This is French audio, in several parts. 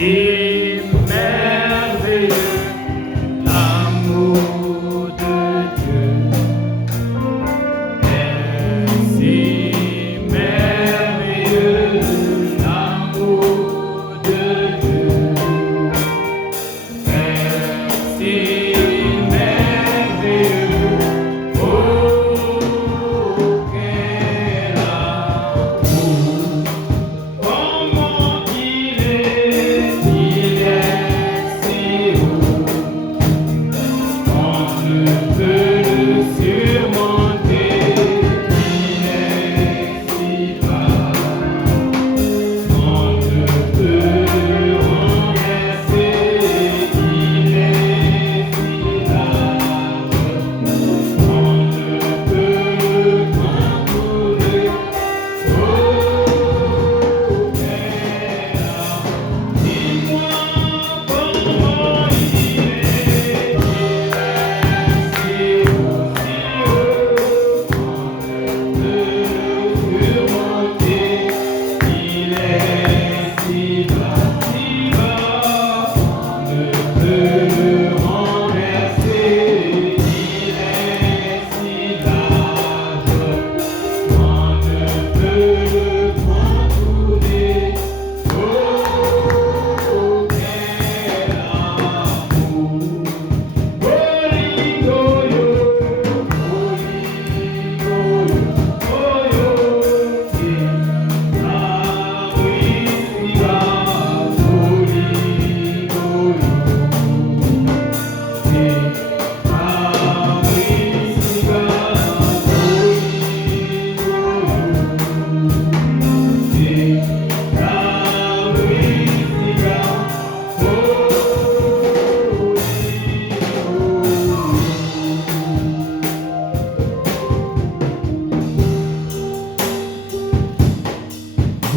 si merveilleux, l'amour de Dieu. Est si merveilleux, l'amour de Dieu. Est si merveilleux, oh, quel amour. Comment il est si haut, on ne peut le surmonter, il est si bas, on ne peut le renverser, il est si large, on ne peut le contrôler. Oh, quel amour. Dis-moi comment il est si haut, on ne peut le surmonter, il est si bas, on ne peut le renverser, il est si large, on ne peut le contourner. Oh, quel amour.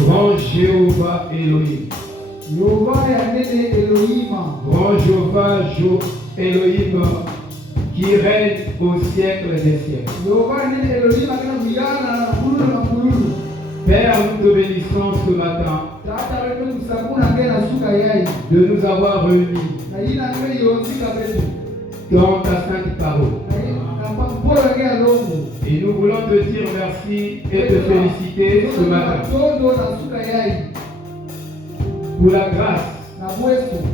Grand Jéhovah Elohim. Yehova yanene Elohima. Grand Jéhovah Elohim qui règne au siècle des siècles. Yehova yanene Elohima kana muyana na kululu na kululu. Père, nous te bénissons ce matin Tata wewe kusakuna ngena suka yai. de nous avoir réunis Na yina ngeli yonzika betu. dans ta sainte parole. Na mpolo ngea longo. Et nous voulons te dire merci et te féliciter ce matin Todo na suka yai. pour la grâce Na bweso.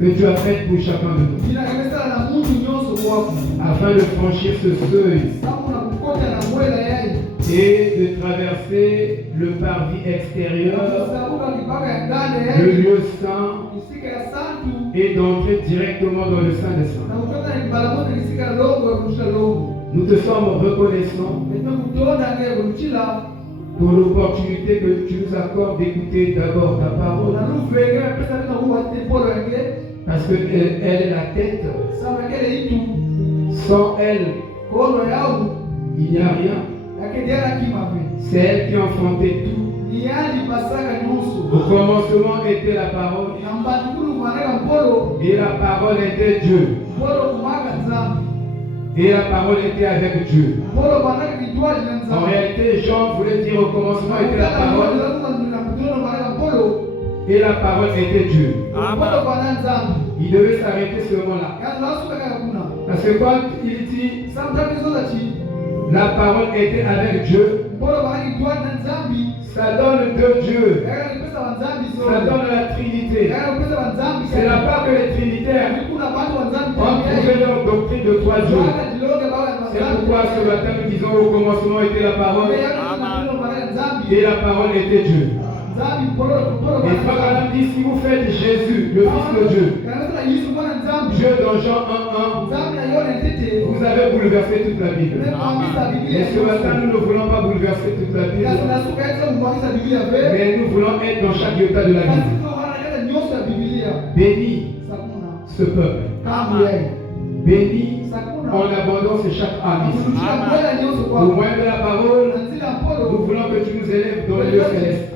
que tu as faite pour chacun de nous, Ina kemesa na mundu nyonso wako. afin de franchir ce seuil Sabu na kukota na mwela yai. et de traverser le parvis extérieur, Sabuka mipaka ya ndani yai. le lieu saint, Kisika ya santu. et d'entrer directement dans le sein des Na saints. kutoka ni balamoto kisika ya longo ya kushika longo. Nous te sommes reconnaissants Ndio kutonda ngea kuchila. pour l'opportunité que tu nous accordes d'écouter d'abord ta parole, Unaluvega pesa tena huwa tempolo yake. parce qu'elle est la tête. Sama kile itu. Sans elle, Kono yao. il n'y a rien. Yake diara kimape. C'est elle qui a enfanté tout. Ni yali pasaka Au nusu. commencement était la parole, Na mbatukulu manaka mpolo. et la parole était Dieu, Mpolo kumaka nzambi. et la parole était avec Dieu. Mpolo manaka kitwali na En nzambi. réalité, Jean voulait dire au commencement était la parole, Mpolo manaka mpolo. et la parole était Dieu. Mpolo manaka nzambi. Il devait s'arrêter ce moment-là. Yaani nasuka kaka kuna. Parce que quand il dit Sometimes zote chi. la parole était avec Dieu, Mpolo manaka kitwali na nzambi. ça donne deux dieux, Yaka ni pesa wa nzambi ça zote. donne la Trinité. Yaka ni pesa wa nzambi. C'est là pas que les Trinitaires Kuna watu wa nzambi. ont trouvé leur doctrine de trois dieux. Yaka jiloge bawa ya C'est nzambi. pourquoi ce matin nous disons au commencement était la parole, et la parole était Dieu. Et Frère Adam dit, si vous faites Jésus, le Fils de Dieu, Dieu dans Jean 1:1, vous avez bouleversé toute la Bible. Et ce matin, nous ne voulons pas bouleverser toute la Bible, mais nous voulons être dans chaque état de la Bible. Bénis ce peuple. Bénis en abondance chaque âme ici. Au moyen de la parole, nous voulons que tu nous élèves dans les lieux célestes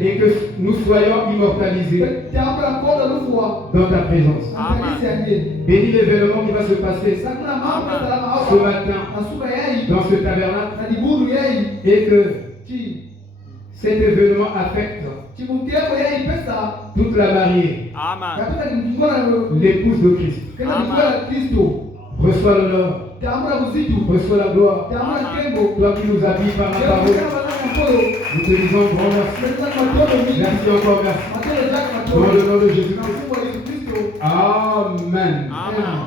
et que nous soyons immortalisés dans ta présence. Bénis l'événement qui va se passer ce matin dans ce tabernacle et que cet événement affecte chimuteko yeye pesa toute la mariée, Amen. katika kimjingona l'épouse de Christ. kana kimjingona Kristo Reçois l'honneur, tamura kuzitu reçois la gloire. tamura tembo Toi qui nous habilles par la parole, nous te disons grand merci. Merci encore, merci. Dans le nom de Jésus-Christ. Amen. Amen.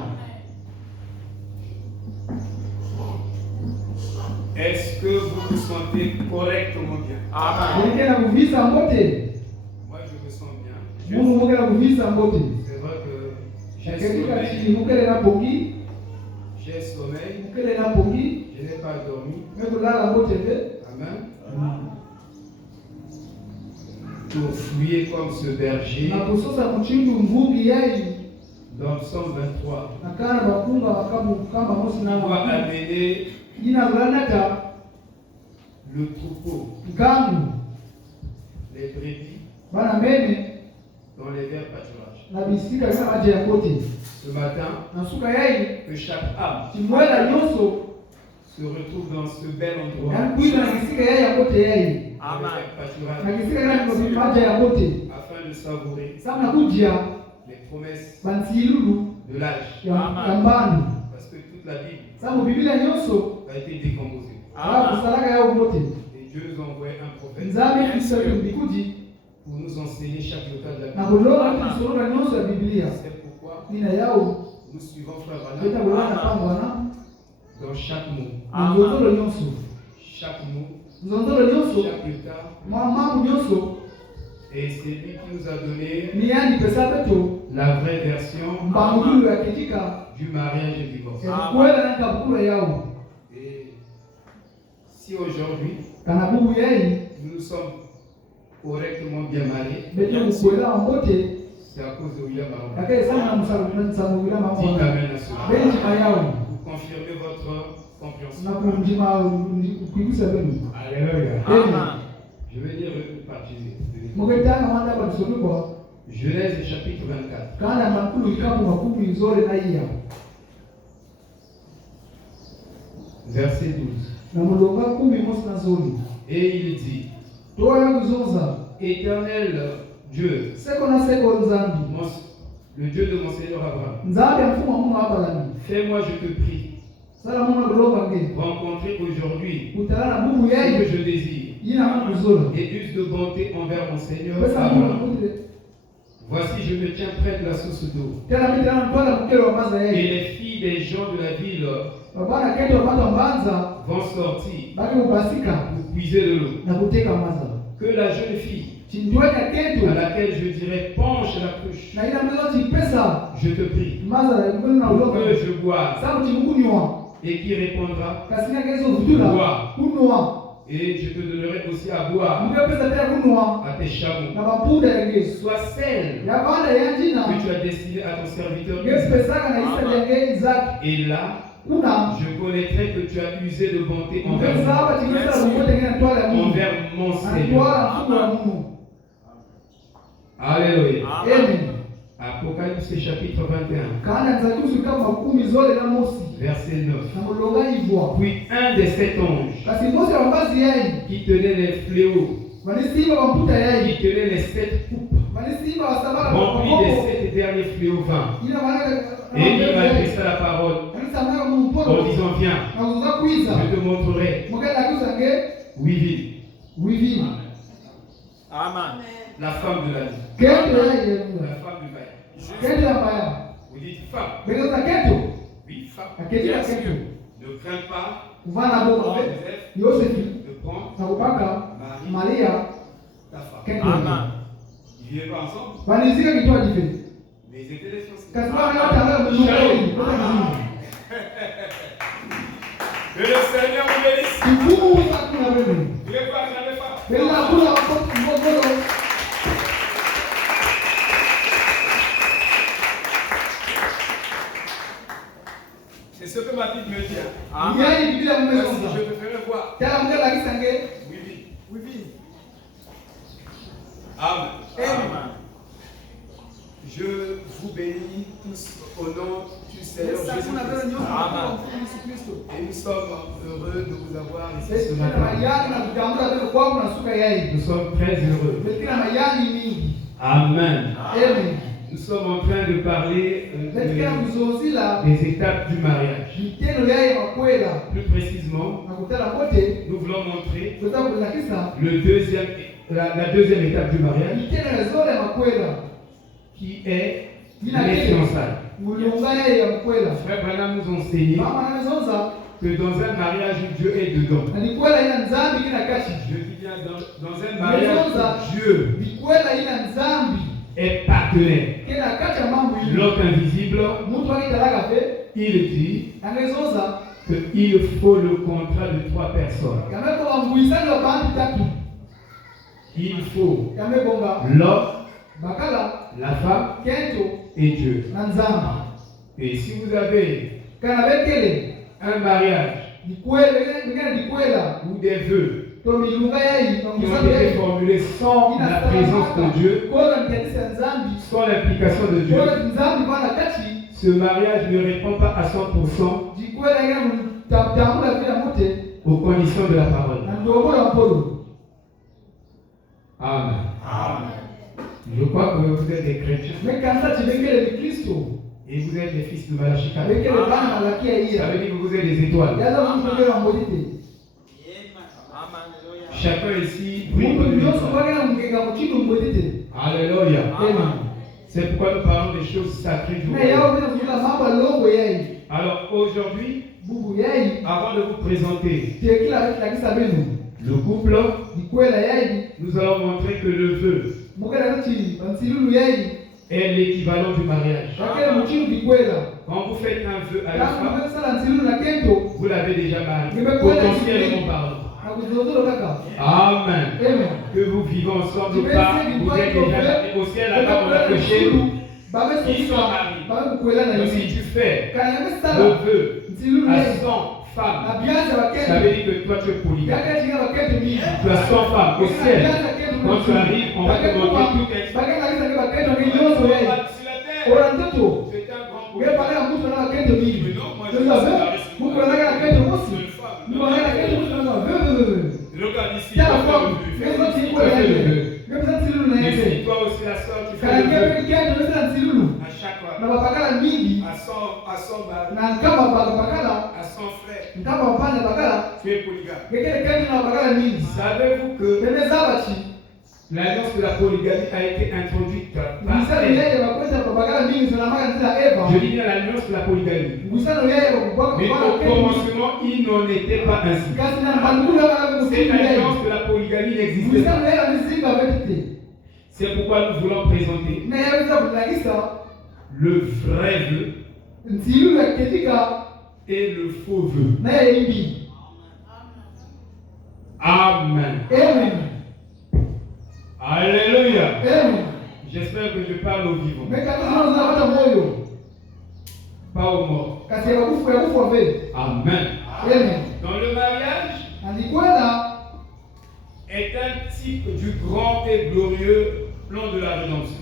Est-ce que vous vous sentez correctement bien? Amen. Ningena kuvisa mbote Moi, je me sens bien. Mungu mukela kuvisa mbote C'est vrai que j'ai katika sommeil. chini mukele na pongi J'ai sommeil. mukele na pongi Je n'ai pas dormi. mekulala mbote te Amen. Pour fouiller comme ce berger. na kusosa mchindu mvugi yai Dans le Psaume 23. nakana bakunga bakamu kama mosi On va na amener jina lanata le troupeau, ngangu les brebis, bana mene dans les verts pâturages. na bisika kama maji ya kote Ce matin, na suka yai que chaque âme chimwela nyonso se retrouve dans ce bel endroit. na kuina na kisika yai ya kote yai Dans les Amen. verts pâturages. na kisika yai kwa maji ya kote Afin de savourer sana kujia les promesses bansilulu de l'âge. ya Amen. mbanu Parce que toute la Bible sababu Biblia nyonso a été décomposée. alafu Amen. sadaka yao mote Et Dieu nous a envoyé un prophète nzambe kisaka mbikuji pour nous enseigner chaque iota de la na Bible. kulola kisoroka nyonso ya Biblia C'est pourquoi nina yao nous suivons Frère leta Alain kulana pambana dans chaque mot. na nzonzolo nyonso Chaque mot, nzonzolo nyonso chaque iota. mambo nyonso Et c'est lui qui nous a donné ni yani pesa peto la vraie version mbangulu ya kitika du mariage et divorce. kwela na kabukula yao Et si aujourd'hui kana bubu yai nous nous sommes correctement bien mariés, beto kukwela mbote c'est à cause de William Aron. akae sana na msamugira Dites mambo Amen à cela. benji mayao Vous confirmez votre compréhension. na kumjima kuigusa benu Alléluia. Amen. Je vais lire une partie. muketanga manda kwa tusomekwa Genèse chapitre 24. kana makulu ikapo makulu izore na iya Verset 12. na mulonga 10 mosi na zoni Et il dit, toya kuzonza Éternel Dieu, seko na seko nzambi le Dieu de mon Seigneur Abraham, nzambi amfuma muno abalani fais-moi, je te prie, sala muno kuloba nge rencontrer aujourd'hui utala na bubu ce que yai je désire yina kuzola et use de bonté envers mon Seigneur pesa muno Abraham. kutile Voici, je me tiens près de la source d'eau. tena mitana ntwala mukelo wa maza Et yai les filles des gens de la ville babana kendo wapata mbanza vont sortir baki ubasika pour puiser de l'eau. na kuteka maza Que la jeune fille chindweka kendo à laquelle je dirais penche la cruche, na ina mbezo chipesa je te prie, maza ya kwenu na uloga que je boive, sababu chimukunywa et qui répondra, kasina kezo vutula bois. kunwa Et je te donnerai aussi à boire mbe pesa tena kunwa à tes chameaux. na mapuda ya Yesu Sois celle ya bana ya jina que tu as destinée à ton serviteur. Yesu pesaka na isa ya ngei zake Et là, kuna je connaîtrai que tu as usé de bonté mbe envers saba moi, chikisa mwote ngena twala ya Mungu envers mon Seigneur. atwala mfumo wa Mungu Alléluia. amen Apocalypse chapitre 21, kana nzakusu kama 10 zole na mosi verset 9. na mulonga ivwa Puis un des 7 anges kasi mosi wa mbazi yai qui tenait les fléaux, walisimba wa mputa yai qui tenait les 7 coupes, walisimba wa sabala remplis des 7 derniers fléaux vins. ina maana Et il m'a adressé la parole kanisa mwana mu en mporo disant, viens, na kuza kuiza je te montrerai mugenda kusange 8 villes, wivi Amen. la femme de la vie, kendo yai la femme du bail. kendo ya mbaya Vous dites femme, bengeza kendo oui, femme. aketi ya Yes, kendo Ne crains pas, kuvana boka Joseph, Yosefi de prendre na kupaka Marie, Maria ta femme. kendo Amen. Ils vivaient pas ensemble, walizika kitwa jife mais ils étaient des fiancés. kasi bana watanga mnukoi Que le Seigneur vous bénisse. kikumu sakuna wewe Vous voulez pas acclamer femme? bila kula mgogoro C'est ce que ma Bible me dit. Amen. yai Biblia Voici, mmesoma je te ferai voir. tena mgenda kisange Oui, oui. wivi Amen. Amen. Je vous bénit tous au nom du Seigneur Yesu hakuna vile Jésus. nyoka Amen. kwa Yesu Kristo. Et nous sommes heureux de vous avoir ici ce Yesu kila matin. mayani na kutambula vile kwako na suka yai. Nous sommes très heureux. Yesu kila mayani mingi. Amen. Amen. Nous sommes en train de parler Yesu kila mzozila des étapes du mariage. vitendo yai makwela Plus précisément, na kutala kote nous voulons montrer kutaka kulakisa la deuxième étape du mariage vitendo ya zole makwela qui est Ina les kile. fiançailles. mulunga yai ya makwela. Frère Branham nous enseignait Mama anazonza que dans un mariage, Dieu est dedans. na likwela ina nzambi kina kati. Je dis bien, dans un mariage, Dieu Likwela ina nzambi est partenaire. kina kati ya mambo hili. L'autre invisible, Mtu akitalaka pe il dit anazonza qu'il faut le contrat de 3 personnes. kameko wambuisani wa bantu tatu. Il faut Kamebonga l'homme, bakala la femme kento et Dieu. na nzambi. Et si vous avez Kana bekele un mariage likwela ngana likwela ou des vœux to milunga yai qui ngusana ont été yai. formulés sans la présence de Dieu, Kola mkanisa nzambi. sans l'implication de Dieu, Kola nzambi bana kati ce mariage ne répond pas à 100% likwela ngana mtamtamula vile mote aux conditions de la parole. na ndogo la polo. Amen. Amen. Je crois que vous êtes des chrétiens Mekanisa chibekele ni Kristo. et vous êtes des fils de Malachi 4. Bekele bana malakia Ça ira. veut dire que vous êtes des étoiles. Yaza mtu mbele wa mbodite. Chacun ici brille Mtu comme une nyoso étoile. kwa ngana mgenga mchindo mbodite. Alléluia. Amen. C'est pourquoi nous parlons des choses sacrées du Na yao royaume. bila kula mambo longo yai. Alors aujourd'hui, Bubu yai. avant de vous présenter Tekila lakisa benu. le couple, Likwela yai. nous allons montrer que le vœu Mukela nchi bansilulu yai. est l'équivalent du mariage. Kakele mchindo likwela. Quand vous faites un vœu à une Kama femme, mbesa nsilulu na kento. vous l'avez déjà marié. Nimekwenda Potentiellement parlant. Nakuzozolo kaka. Amen. Amen. Que vous vivez ensemble ou pas, vous êtes déjà mariés. Au ciel, là-bas, on a prêché. Ils sont mariés. Donc si tu fais le vœu à 100 femmes, ça veut dire que toi tu es polygame. Tu as 100 femmes. Au ciel, quand tu arrives, on va te montrer tout est. Sur la terre, c'est un grand problème. Mais non, moi je suis regarde ici, et si toi aussi la soeur, tu fais le vœu à chaque fois, à 100 balles, à 100 frères, tu es polygame. Savez-vous que l'alliance de la polygamie a été introduite par Ève? Je dis bien l'alliance de la polygamie. Mais au commencement, il n'en était pas ainsi. Cette alliance de la polygamie n'existait pas. C'est pourquoi nous voulons présenter le vrai vœu et le faux vœu. Amen. Alléluia. J'espère que je parle aux vivants, pas aux morts. Amen. Dans le mariage est un type du grand et glorieux plan de la rédemption.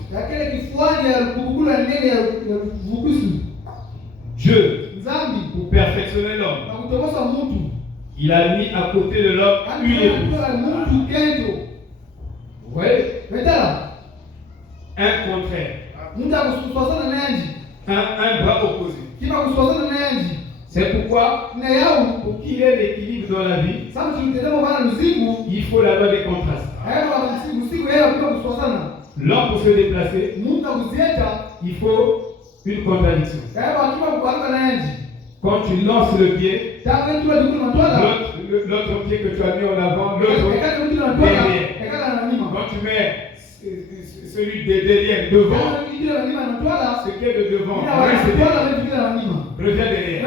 Dieu, pour perfectionner l'homme, il a mis à côté de l'homme une épouse. Vous voyez? Un contraire. Un bras opposé. C'est pourquoi, pour qu'il y ait l'équilibre dans la vie, il faut la loi des contrastes. L'homme pour se déplacer, il faut une contradiction. Quand tu lances le pied, l'autre pied que tu as mis en avant, l'autre derrière. Quand tu mets celui de derrière devant, ce qui est de devant revient derrière.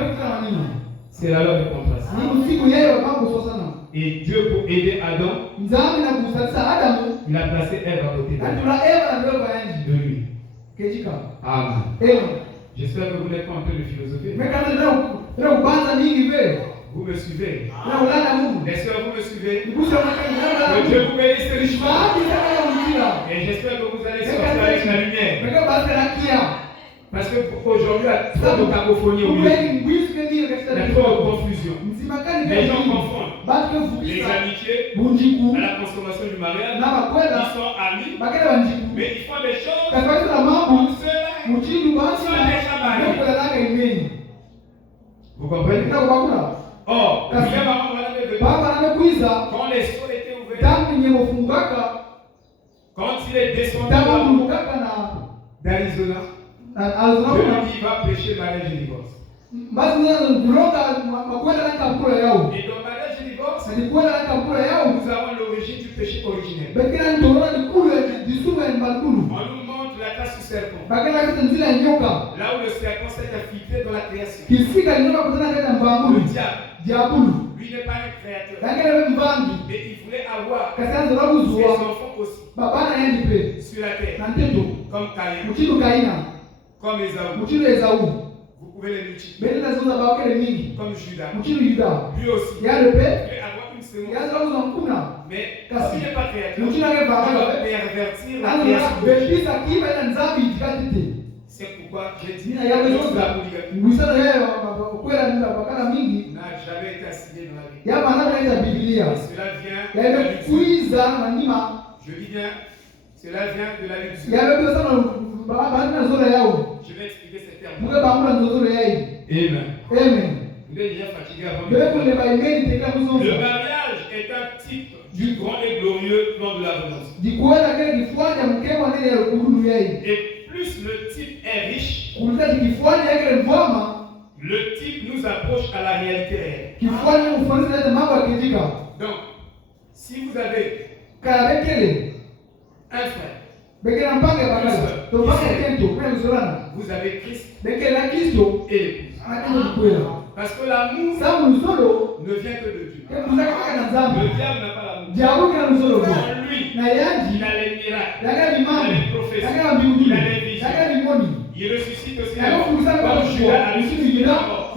C'est la loi des contrastes. Et Dieu, pour aider Adam, il a placé Ève à côté de lui. Amen. J'espère que vous n'êtes pas en train de philosopher. Vous me suivez. Les sœurs, vous me suivez. Que Dieu vous bénisse richement. Et j'espère que vous allez sortir avec la lumière. Parce qu'aujourd'hui, il y a trop de cacophonie au milieu. Il y a trop de confusion. Les gens confondent les amitiés à la consommation du mariage. Ils sont amis, mais ils font des choses comme ceux-là qui sont déjà mariés. Vous comprenez? Or, quand les sceaux étaient ouverts, quand il est descendu d'Arizona, je lui dis il va prêcher mariage et divorce. Et dans mariage et divorce, nous avons l'origine du péché originel. On nous montre la trace du serpent. Là où le serpent s'est infiltré dans la création. Le diable, lui n'est pas un créateur. Mais il voulait avoir ses enfants aussi sur la terre. Comme Caïn, comme Ésaü. Vous pouvez les multiplier. Comme Judas. Lui aussi. Il voulait avoir une semence. Mais s'il n'est pas créateur, il va pervertir la création. C'est pourquoi j'ai dit que la polygamie n'a jamais été assignée dans la Bible. Et cela vient de la lutte. Je dis bien, cela vient de la lutte. Je vais expliquer ces termes. Amen. Vous êtes déjà fatigué avant. Le mariage est un type du grand et glorieux plan de l'abondance. Et plus le type est riche, le type nous approche à la réalité réelle. Donc, si vous avez un frère, vous avez Christ et l'épouse. Parce que l'amour ne vient que de Dieu. Le diable n'a pas l'amour. En lui, il a les miracles, il a les prophéties, il a les visions. Il ressuscite aussi comme Judas a ressuscité la mort.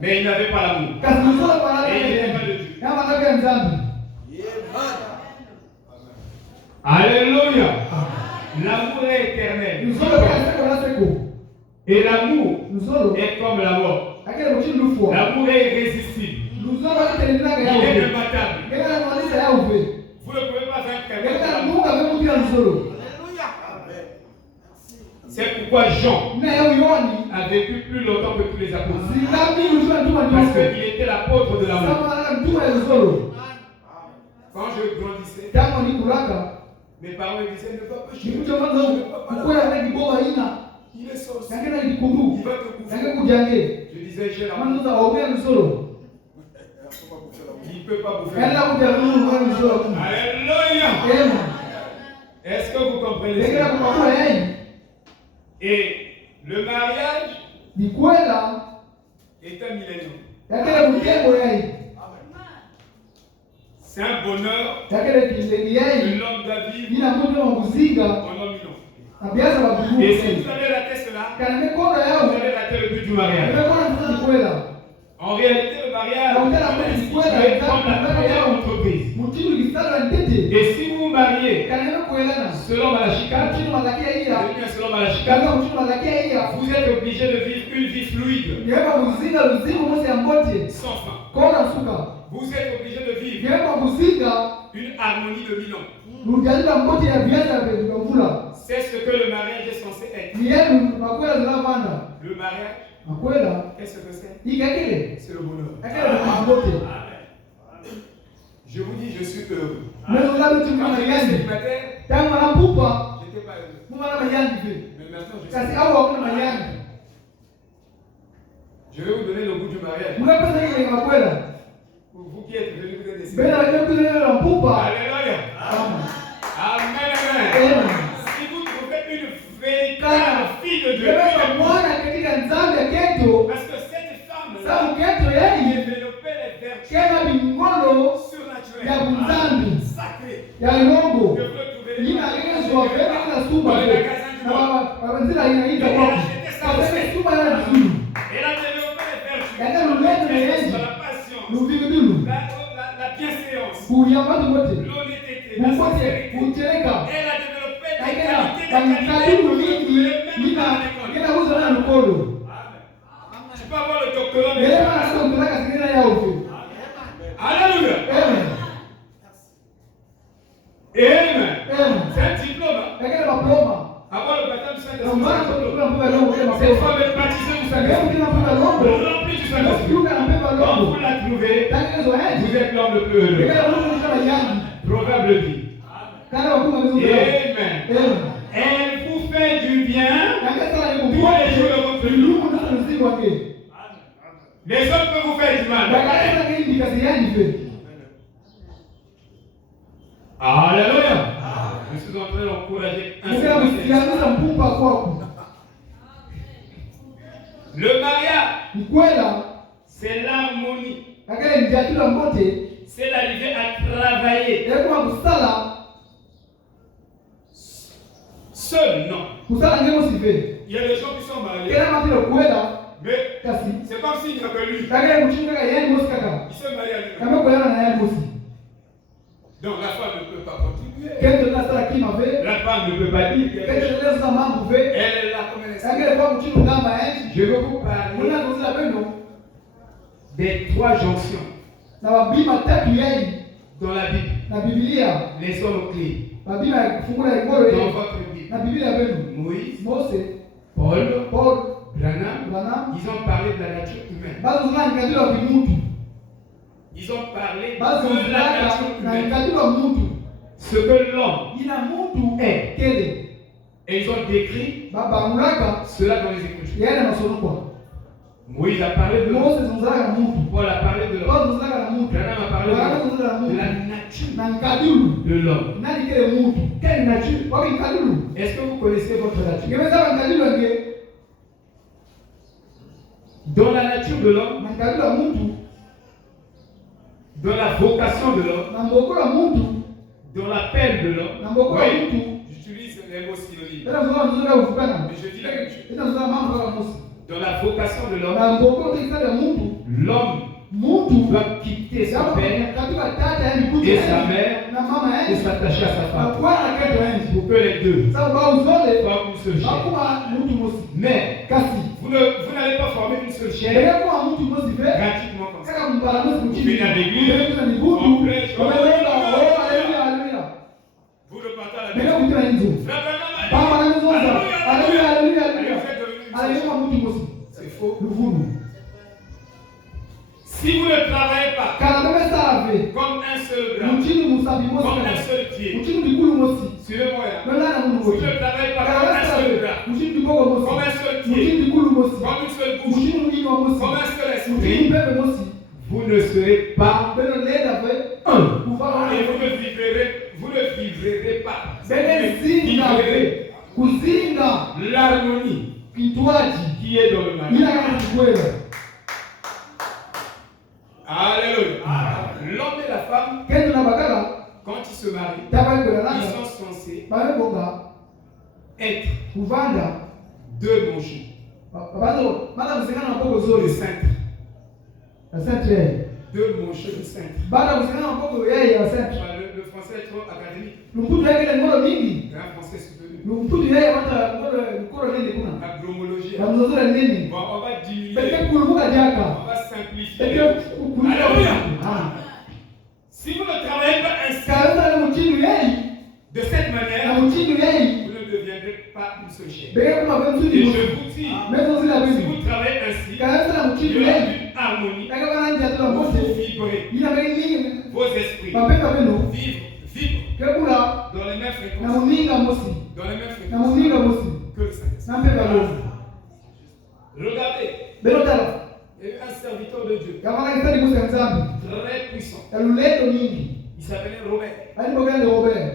Mais il n'avait pas l'amour. Et il n'était pas de Dieu. Alléluia. L'amour est éternel. Et l'amour est comme la mort. L'amour est irrésistible. Il est imbattable. Vous ne pouvez pas faire quelqu'un. C'est pourquoi Jean a vécu plus longtemps que tous les apôtres. Parce qu'il était l'apôtre de l'amour. Quand je grandissais, mes parents me disaient ne va pas chez lui. Il est sorcier. Il va te bouffer. Je disais j'ai l'amour. Il ne peut pas bouffer. Alléluia. Est-ce que vous comprenez ça? Et le mariage est un millénaire. C'est un bonheur que l'homme doit vivre pendant 1000 ans. Et si vous avez raté cela, vous avez raté le but du mariage. En réalité, le mariage est comme la première entreprise. Et si vous vous mariez selon Malachi 4, vous êtes obligé de vivre une vie fluide, sans fin. Vous êtes obligé de vivre une harmonie de 1000 ans. C'est ce que le mariage est censé être. Le mariage, qu'est-ce que c'est? C'est le bonheur. Je vous dis, je suis heureux. Quand j'étais célibataire, j'étais pas heureux. Mais maintenant, je suis heureux. Je vais vous donner le goût du mariage. Pour vous qui êtes venus, vous êtes décidés. Alléluia. Amen. Si vous trouvez une véritable fille de Dieu, parce que cette femme-là développait les vertus surnaturelles, sacrées. Je veux trouver les magasins du monde. Elle a développé les vertus. La passion. La bienséance. L'honnêteté. La sincérité. Elle a développé des qualités kanikadimu mingi nina uzo na mkono. Tu peux avoir le doctorat de Yeye anasema unataka singine ya ufi. Alléluia. Amen. Amen. Amen. C'est un diplôme. Lakini diploma. Avoir le baptême du Ndio Saint-Esprit. maana tunakula mboga leo kwa Cette mapema. femme est baptisée du Leo Saint-Esprit. kila mboga leo. Remplie du Saint-Esprit. Yuka na mbeba Quand leo. vous la trouvez, Tangezo haji. vous êtes l'homme le plus heureux. Yeye anasema kama yangi. Proverbe le dit. Kana wakuma vizuri. Amen. Amen. Elle vous fait du bien Tangezo la tous les jours de votre vie. Mungu ndio mzigo wake. Les autres peuvent vous faire du mal. Bakataka ngini kazi yani fe. Alléluia. Je suis en train d'encourager un Mungu seul. msikianza mpumba kwako. Le mariage, Ni kwela c'est l'harmonie. kaka ndio kila mmote C'est d'arriver à travailler. yeye kwa kusala Seul, non. kusala ngemo sife. Il y a des gens qui sont mariés. Kila mtu kwela Mais kasi. c'est comme s'il n'y a que lui. Kaka mchinga kaka yani mosi kaka. Il se marie à lui. Kama kwa yana na yani mosi. Donc la femme ne peut pas contribuer. Kento na sala kima ve. La femme ne peut pas dire quelque chose. Kento na sala mambo ve. Elle est là comme elle est. Kaka kwa mchinga ngamba yani. Je veux vous parler Muna kuzila pendo. des trois jonctions Na wabima tatu yani dans la Bible. na Biblia. Les hommes clés Wabima kufungula ikoro dans ile. votre Bible. Na Biblia pendo. Moïse, Mose, Paul, Paul, Branham, Branham. ils ont parlé de la nature humaine. Bazo zina nikadilo wa kimutu. Ils ont parlé Bazo de la zina nature na humaine. nikadilo wa mutu. Ce que l'homme Ina mutu est. kele. Et ils ont décrit Baba mulaka cela dans les Écritures. yana masono kwa. Moïse a parlé de l'homme. Mose zunzala na mutu. Paul a parlé de l'homme. Bazo zunzala na mutu. Branham a parlé Branham zunzala na de mutu. la nature Na nikadilo. de l'homme. Nani kele mutu? Kele nature. Waki nikadilo. Est-ce que vous connaissez votre nature? Ngemeza nikadilo nge. Dans la nature de l'homme, Na nikadilo wa mutu. dans la vocation de l'homme, Na mbokolo wa mutu. dans l'appel de l'homme. Na mbokolo wa Oui, mutu. j'utilise les mots synonymes. Tena zunzala nzuri ya ufukana. Mais je dis la même chose. Tena zunzala mambo kama Mose. Dans la vocation de l'homme, Na mbokolo kisa ya mutu. l'homme Mutu doit quitter son père katika tata yani kutu et sa mère na mama et yani s'attacher à sa na femme kwa na keto yani pour que les deux sababu bao zole forment une seule chair. hakuna mtu mosi Mais kasi vous n'allez pas former une seule chair ndio kwa mtu mosi ve gratuitement comme ça. kaka mbala mosi Vous mchini venez à l'église, ni butu on prêche, on wameenda prêche. oh haleluya haleluya Vous le partez à la ndio maison. kutoa nje Frère Branham a dit, baba na mzoza haleluya haleluya allez, haleluya vous êtes devenu une seule haleluya chair. mtu mosi C'est faux. luvunu Si vous ne travaillez pas kana bebe save comme un seul gramme, mchini musabi mosi comme un kana seul pied, mchini dikulu mosi suivez-moi là. ndio na mungu Si vous ne travaillez pas comme un seul gramme, mchini dikoko mosi comme un seul pied, mchini dikulu mosi comme une seule bouche, mchini mwingi wa mosi comme un seul mchini esprit, mbebe mosi vous ne serez pas beno leda ve un. kufa Et vous ne vivrez pas. bene Vous zinga vivrez ve kuzinga l'harmonie kitwaji qui est dans le ila mariage. kama kikwela Alléluia. L'homme et la femme, kendo na bakala quand ils se marient, tabali kwela ils nanga sont censés bale bonga être kuvanda deux manchots, babazo mata kusikana na poko de zole cintre. asante Deux manchots de cintre. bada kusikana na poko yeye asante Le français est trop académique. lumputu yake ile ngoro mingi Grand français soutenu. lumputu yeye mata ngoro nini kuna Agromologie. na mzozole nini Bon, on va diminuer. beke kulumuka jaka On va simplifier. beke kukulia Si vous ne travaillez pas ainsi, kaza na mchini yeye de cette na manière, mchini yeye vous ne deviendrez pas une seule chair. beke kuma Et vemsudi je vous dis, mezo zile si bibi vous travaillez ainsi, kaza na il mchini y aura yeye une harmonie kaka bana nje atula où mose vous vibrez. ina mengi Vos esprits mapeka beno vibrent kekula dans les mêmes na fréquences. muninga mosi Dans les mêmes na fréquences muninga mosi que le Saint-Esprit. na mpeka lo Regardez, beno tala il y a eu un serviteur de Dieu kama na kitadi mosi nzambi très puissant. eluleto nyingi Il s'appelait Robert. ali bogale Robert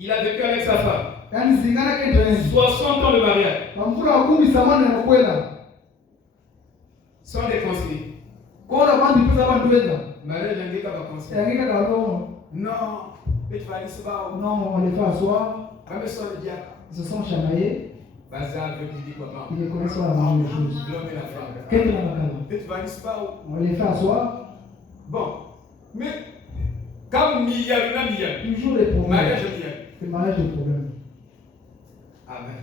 Il a vécu avec sa femme. yani zingana kento yenzi 60 ans de mariage. mamvula wa kumi samana na kwela Sans des conseillers. kona bantu pesa bantu weza Mariage n'était pas conseiller. yakika kalomo Non, mais tu vas aller se voir. non on les fait asseoir Quand même, sur le diacre. ils se sont chamaillés Bazar, le public, maman. ils ne connaissent pas la même chose L'homme et la femme. kento na bakala Mais tu vas aller se voir. on les fait asseoir Bon. Mais, comme milliard, toujours les problèmes mariage milliard. c'est mariage de problème Amen.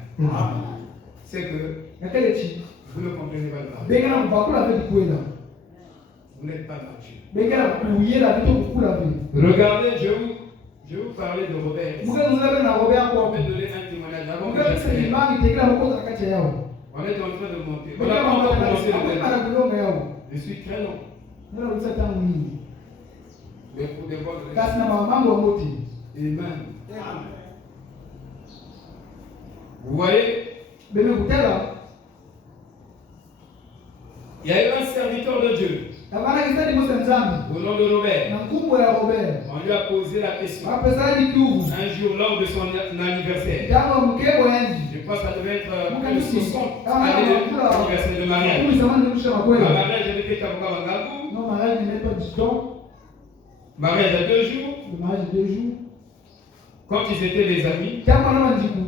C'est que yakalechi vous ne comprenez pas le mal. bengana bakula ve kuela Vous n'êtes pas dans Dieu. bengana kuyela vito kukula ve Regardez, je vais vous parler de Robert. muke muzabe na Robert On kwa va donner un témoignage avant que muke j'accélère. selimani tekela huko kacha yao On est en train de monter. On bengana n'a pas encore commencé le bakala thème. kulonga yao Je suis très long. ndio ulisa tangu nini Mais pour des bonnes raisons. kasi na mambo ya moti Amen. Vous voyez, beme kutela il y a eu un serviteur de Dieu abana kisadi mose nzambi au nom de Robert. na mkubwa ya Robert On lui a posé la question apesadi tuvu un jour lors de son anniversaire. jambo mkebo yani Je pense que ça devait être plus de 60 années d'anniversaire de mariage. kumi zamani nilisha Le makweli mariage avait été Kabuka Wangabu. non mariage n'est pas du temps Mariage à 2 jours. le mariage de 2 jours Quand ils étaient des amis, jambo na manjiku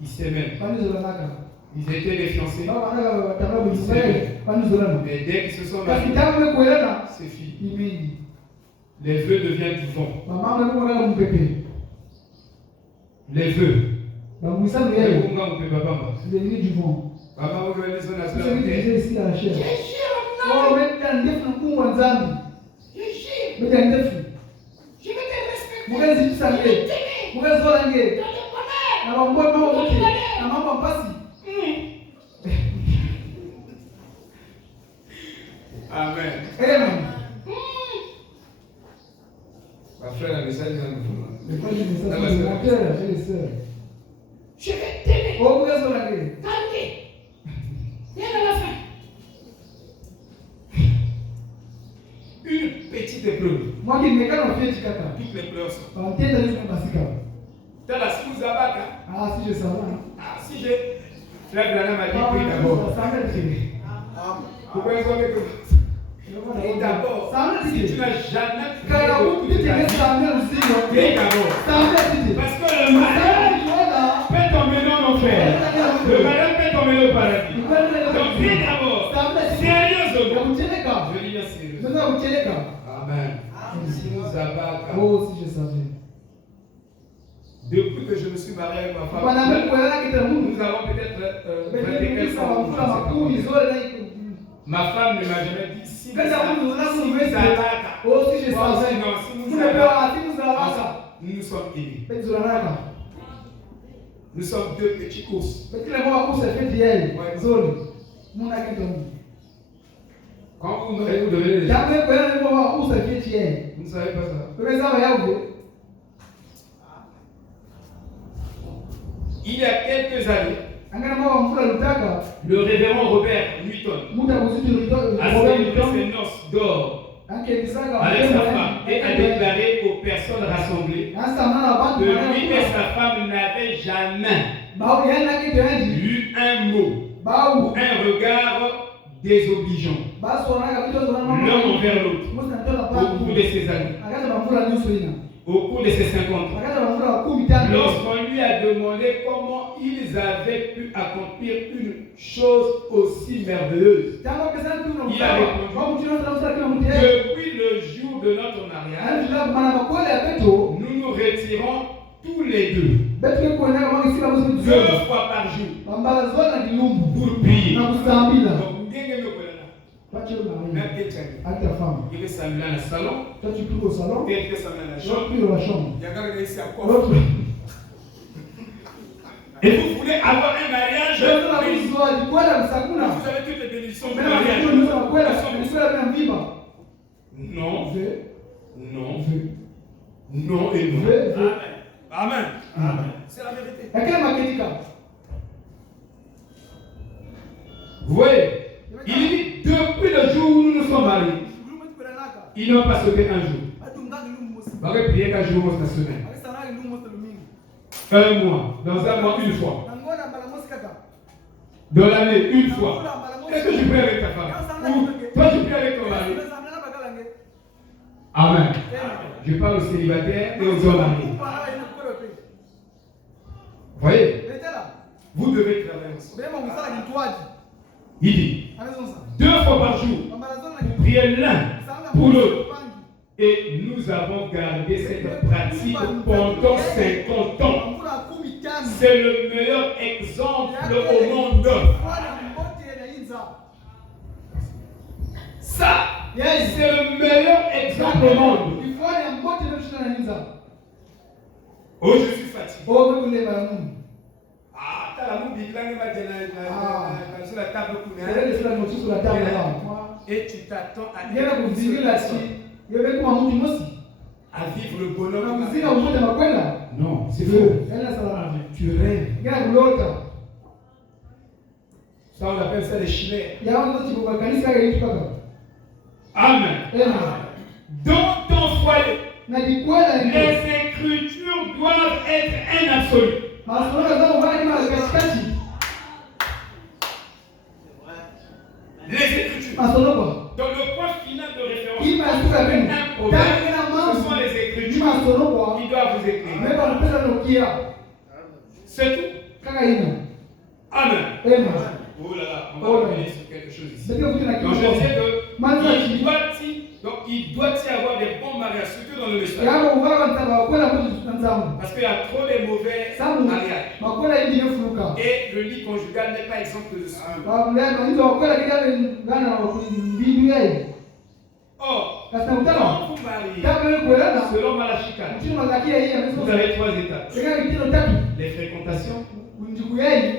ils s'aimaient. panizolanaka Ils étaient des fiancés. baba na bataka bujisraeli panizolana Mais dès qu'ils se sont kasi mariés, jambo mekwelana c'est fini. imini Les vœux deviennent du vent. bamama kumaka mpepe Les vœux. bamuisano Et yayo vous, vous pouvez pas. devenu du vent Papa, vous venez sur la c'est ce que terre. disait ici dans la chair oh meta ndefu mkuu wa nzambi meta ndefu mugezi chisange mugezi zolange na mambo yote na mambo mpasi Amen. amen Ma frère, le message vient de vous. le frère du message de mon cœur et les sœurs oh mugezi zolange Une petite épreuve. moi qui me calme fait chikata Toutes les pleurs sont. bantenda ni basika T'as la sous abaka. ah si je savais Ah, si j'ai. Frère Branham m'a dit prie d'abord. Pourquoi est-ce qu'on fait comme ça? Prie d'abord. Si tu n'as jamais prié de toute ta vie, prie d'abord. Parce que le malheur peut tomber dans l'enfer. Le malheur peut tomber au paradis. Donc prie d'abord. Sérieusement. Je dis bien sérieux. Amen. Si nous abaka. oh si je savais Depuis que je me suis marié avec ma femme, bana mekwelana kitamu nous avons peut-être 21 ans. Ma femme ne m'a jamais dit si nous abaka. oh si je savais Non, si nous nous abaka. nous avons Nous nous sommes aimés. Betulanaka. Nous sommes deux petits ours. Bekile mwa kusa feti yeye. Zoni. Muna kitamu. Quand vous devenez les gens, Jambe kwela ni mwa kusa feti yeye. vous ne savez pas ça. Kweza ba yawo. Il y a quelques années, Angana mwa mfula lutaka. le révérend Robert Newton Muta kusitu a célébré ses noces d'or avec sa femme et a déclaré aux personnes rassemblées que lui et sa femme n'avaient jamais eu un mot ou un regard désobligeant l'un envers l'autre au cours de ces années, au cours de ces 50 ans. Lorsqu'on lui a demandé comment ils avaient pu accomplir une chose aussi merveilleuse, il a répondu: depuis le jour de notre mariage, nous nous retirons tous les deux 2 fois par jour pour prier. Donc, Avec ta femme. il veut s'amener dans le salon, Toi, tu pries au salon. et il veut s'amener dans la L'autre chambre. prie dans la chambre. Il y a quelqu'un ici à quoi? L'autre. Et vous voulez avoir un mariage béni. Vous avez toutes les bénédictions du mariage. Non, non, non et non. Amen. Amen. C'est la vérité. Vous voyez, il dit depuis le jour où nous nous sommes mariés, ils n'ont pas sauté un jour. On va prier qu'un jour, la semaine. Un mois, dans un mois, une fois. Dans l'année, une fois. Est-ce que tu pries avec ta femme? Ou toi, tu pries avec ton mari? Amen. Je parle aux célibataires et aux hommes mariés. Voyez, vous devez travailler ensemble. Il dit 2 fois par jour, vous priez l'un pour l'autre. Et nous avons gardé cette pratique pendant 50 ans. 50 c'est le meilleur exemple au monde. Ça, c'est le meilleur exemple au monde. Oh, je suis fatigué. Ah, t'as la mouille sur la table. Et tu t'attends à vivre le bonheur. Non, c'est faux. Tu rêves. Ça, on appelle ça les chimères. Amen. Dans ton foyer, les écritures doivent être un absolu. Les écritures. Donc le point final de référence, un problème, ce sont les écritures qui doivent vous écrire. C'est tout. Amen. Oh là là, on va revenir sur quelque chose ici. Donc je disais il doit y avoir des bons mariages, surtout dans le message. Parce qu'il y a trop de mauvais mariages. Et le lit conjugal n'est pas exemple de ça. Or, quand vous mariez, selon Malachie 4, vous avez 3 étapes. Les fréquentations.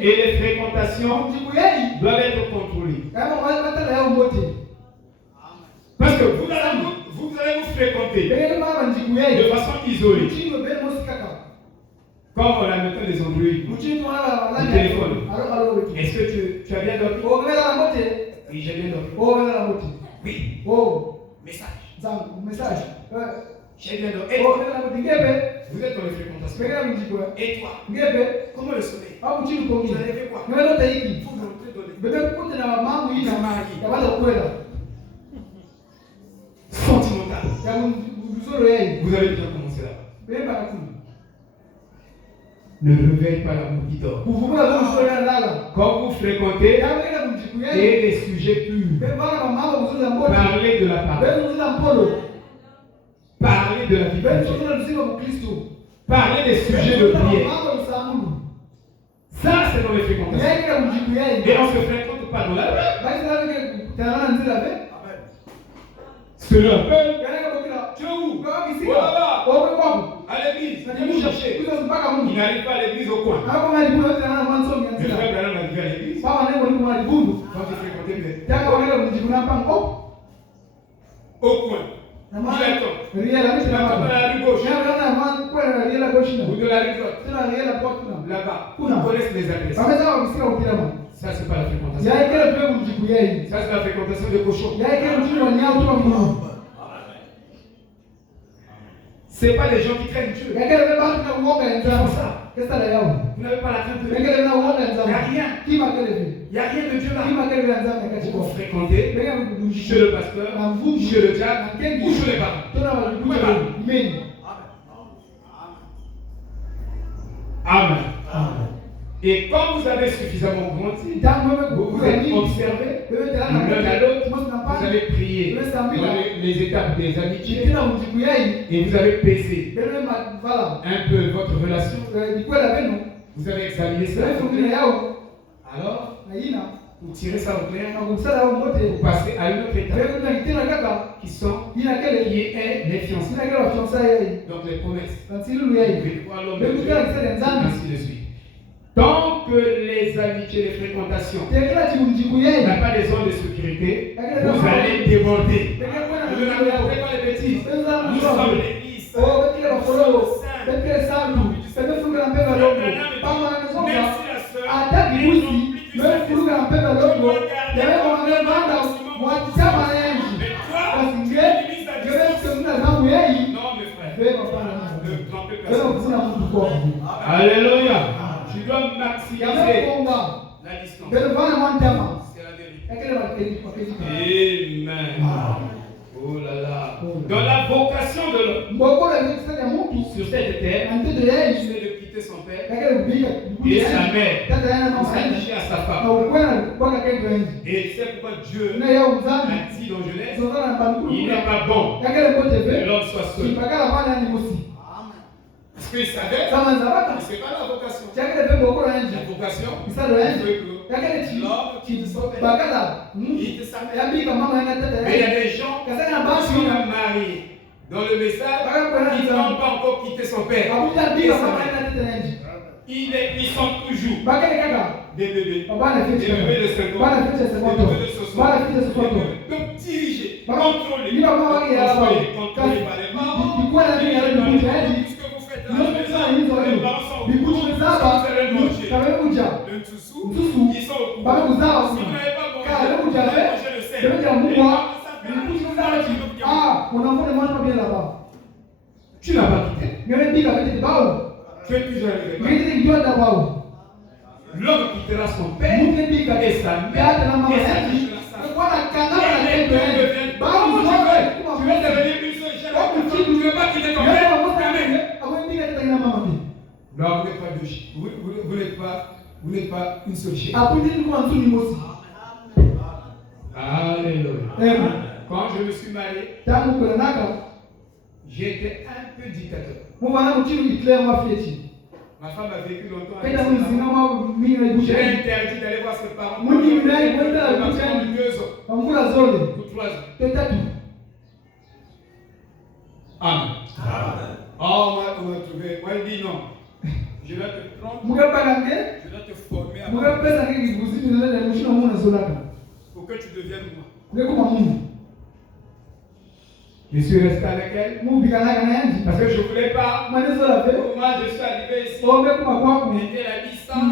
Et les fréquentations doivent être contrôlées. Parce que vous allez vous fréquenter de façon isolée. Comme on a maintenant des Android, du téléphone. Est-ce que tu as bien dormi? Oui, j'ai bien dormi. Oui. Message. J'ai bien dormi. Et toi? Vous êtes dans les fréquentations. Et toi? Comment le sommeil? Vous avez fait quoi? Il faut rentrer dans les sentimental. Vous avez déjà commencé là. Ne réveille pas l'amour qui dort. Quand vous fréquentez et les sujets purs, parlez de la parole. Parlez de la vie chrétienne. Parlez des sujets de prière. Ça, c'est dans les fréquentations. Et on ne se fréquente pas dans la rue. Selon un peu, tu es où? Voilà. À l'église, vous cherchez. Il n'arrive pas à l'église au coin. Le frère Branham arrive à l'église. Quand tu fréquentais bien. Au coin. Il attend à la rue gauche. Ou de la rue droite. Là-bas. Vous connaissez les adresses. Ça, c'est pas la fréquentation. Ça, c'est la fréquentation de cochon. Ce n'est pas les gens qui craignent Dieu. Vous n'avez pas la crainte de Dieu. Il n'y a rien de Dieu là. Vous fréquentez chez le pasteur, chez le diable ou chez les parents. Amen. Et quand vous avez suffisamment grandi, vous êtes observé l'un à l'autre, vous avez prié les étapes des amitiés et vous avez pesé un peu votre relation. Vous avez examiné ça. Alors, vous tirez ça au clair, vous passez à une autre étape qui est les fiançailles. Donc les promesses. Ainsi de suite. Tant que les amitiés, les fréquentations n'ont pas des zones de sécurité, vous allez déborder. Vous ne racontez pas les bêtises. Nous sommes l'église. Merci la sœur. Alléluia. Tu dois maximiser la distance. C'est la vérité. Amen. Oh là là. Dans la vocation de l'homme sur cette terre, c'est de quitter son père et sa mère pour s'attacher à sa femme. Et c'est pourquoi Dieu a dit dans Genèse, il n'est pas bon que l'homme soit seul. Parce qu'il savait Sama nzabaka. que ce n'est pas la vocation. Chakele pe boko na La nje. vocation, Misalo ya nje. c'est Yakele que chi. l'homme qui te sauve, Bagala. il te savait. Ya bika mama yana tata. Mais il y a des gens Kasana na qui bashi. sont mariés dans le message qui n'ont pas encore quitté son père. Abuja Et bika sa mama mère. yana tata na nje. Ils sont toujours Bakele kaka. des bébés. Bana Des fiche. bébés de 5 ans. Bana fiche Des 50 bébés de 60 ans. Bana fiche 60 Donc diriger, Bana- contrôler. Liba mama ya la Soyez contrôlés par les parents. Bikuwa na nini ya Dirigés par les bikuja parents. yaji. Tout ce que vous faites à Ndio la sana hizo maison, les hizo. parents sont au Bikuja courant. zaba. Vous allez manger. Kawe kuja. Le tussou, Ntusu. ils sont au Bana courant. kuzaba. Si vous n'avez pas mangé, Kawe vous kuja allez be. manger le sel. Sema ya Et Mungu. comment ça fait? Bikuja zaba. Ah, unaona mwana kwa bila baba. Tu n'as pas quitté. Ngene bika bete bao. Tu es toujours avec moi. Ngene ndio da bao. L'homme quittera son père Mute bika et sa mère Yate na mama et sa yaji. fille. Kwa na kana na Et les tendo deux yaji. deviennent. Bao Comment tu zoe. veux? Tu veux devenir une seule chair. Tu ne veux pas quitter ton père. Amen. Non, vous n'êtes pas deux chiens. Vous n'êtes pas une seule chair. Alléluia. Quand je me suis marié, j'étais un peu dictateur. Ma femme a vécu longtemps avec ses parents. J'ai interdit d'aller voir ses parents pour 2 ans ou 3 ans. Amen. Oh, on m'a trouvé. Moi, il dit non. Je vais te prendre. Je vais te former pour que tu deviennes moi. Je suis resté avec elle parce que je ne voulais pas. Moi, je suis arrivé ici. J'étais la distance.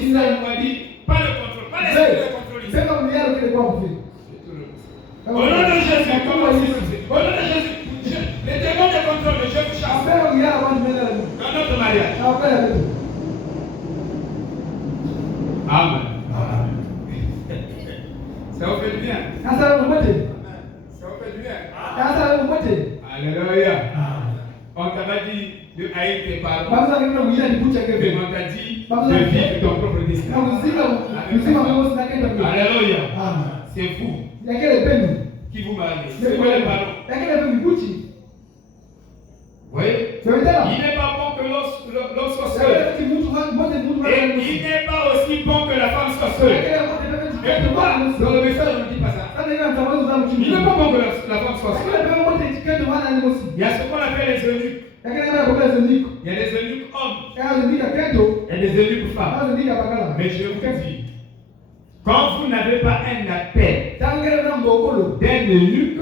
Il m'a dit pas le contrôle, pas l'esprit de contrôle ici. Au nom de Jésus, au nom de Jésus, les démons de contrôle, je vous chasse. Dans notre mariage. Amen. Ça vous fait du bien. Ça vous fait du bien. Alléluia. On t'a pas dit de haïr tes parents. Mais on t'a dit de vivre ton propre destin. Alléluia. C'est vous qui vous mariez. C'est quoi les parents? Vous voyez? Il n'est pas bon que l'homme soit seul. Et il n'est pas aussi bon que la femme soit seule. Et pourquoi dans le message on ne dit pas ça? Il n'est pas bon que la femme soit seule. Il y a ce qu'on appelle les eunuques. Il y a des eunuques hommes et des eunuques femmes. Mais je vous dis, quand vous n'avez pas un appel d'un eunuque,